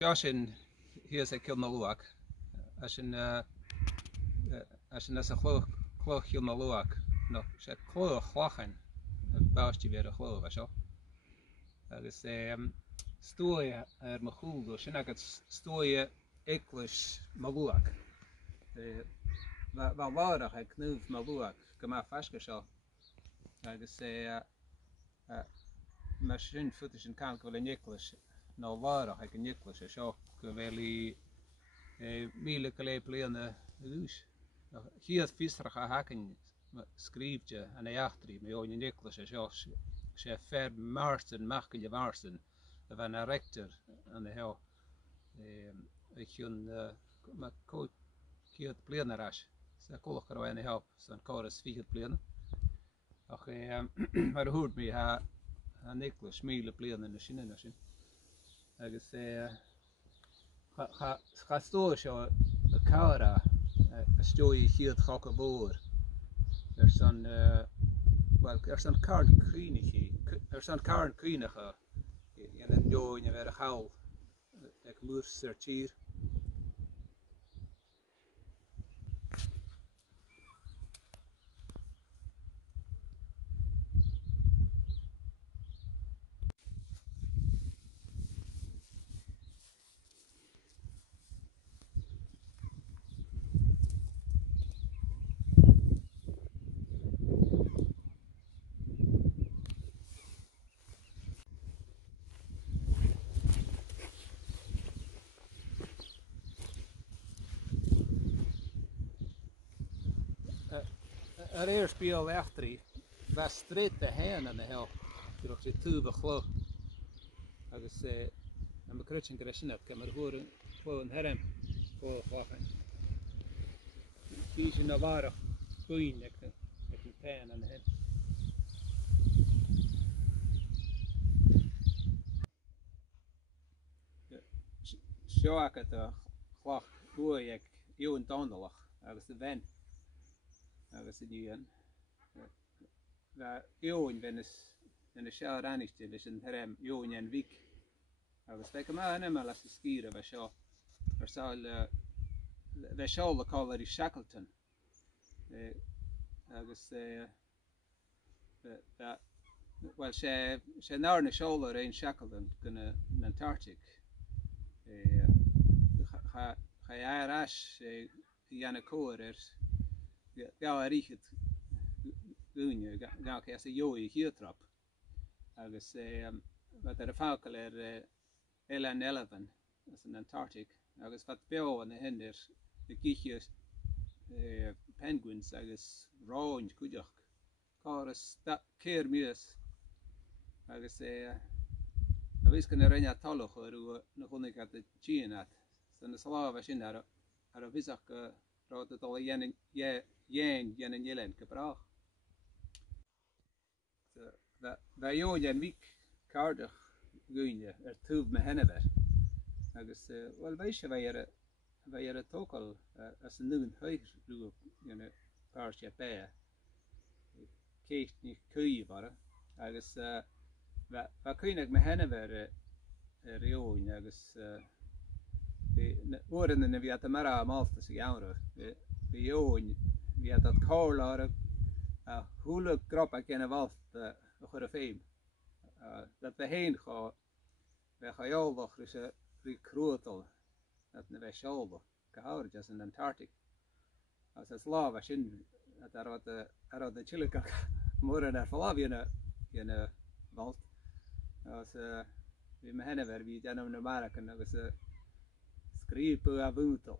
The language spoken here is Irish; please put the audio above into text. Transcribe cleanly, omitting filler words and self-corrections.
Josin here's a Kilmaluak. Ashin as a cloch Kilmaluak. No, she cloch lachan. Báistí ver a chlóh a seo. Agus stoi machúl sin agad stoi éclis maluach. Bá lárach ag knúh maluach go má feisce seo. Agus mar sin futa sin can go le néclis ná lárach ag néclis a seo go bhfuil míle go le bliana lúis. Chiad fistrach a hacan scríbte an éachtarí mé óin néclis a seo sé fer marsin machcan de marsin a bheith na rector an a heo chun ciad bliana ras sa colach ar an heo san choras fiad bliana ach mar a húd mi ha néclis míle bliana na sin agus cha stó seo a cara a stoi chiad chach a bhór san san carn crínecha in an dóin a bheit a chawl ag mús ar tír. Ar éir spial eachtarí, bheith straight a hen an a hell, gyda'r sé túb a chlo. Agus am y crytsin gyda sinad, gan mae'r hwyr yn chlo yn herem o chwachan. Fi sy'n afarach dhuinn ag yn pen an a hen. Seo agad a chwach hwy ag Eoghann agus y fen. Agus yn Eoghann. Eoghann fen yn y siar anistid is yn herem Eoghann yn bhig. Agus fe yma yn yma las y sgir fe seo. Ar sael fe seo le cael ar i Shackleton. Agus wel sé nar na seolar ar ein Shackleton gan an Antarctic. Cha Urras Ianna cóir gá a ríchid dhuinn gá as a jói hiatrap agus wat ar a fácail ar Eilein 11 as an Antarctic agus wat beo an a hen de giche penguins agus ráin cuideach cáras céir míos agus a bhís gan a rinne talach ar na chunig at a Taic san na sláh sin ar a bhisach rád a dul a dhéan Eilein go brach. Bheit Eoghann an bhig cardach dhuine ar túb me henne ver. Agus well bheith sé bheith ar a tócail as an nuan thuig rúb pár sé bé. Céist ní cuí bara agus bheit cuineag me henne ver ar Eoghann agus Bhòrd na bhí a mara másta sa gceamra. Bhí Eoghann bhí at cáir a thula gropa gena bhalt a chur a féim. Dat bheith héin chá bheith chaolbach rys a rí cruatal dat na bheith seolbach go háir as an Antarctic. As a slá a sin ar a chilicach mór an ar fallá gena bhalt. As bhí me henne ver bhí denam na maracan agus scríbu a bhútal.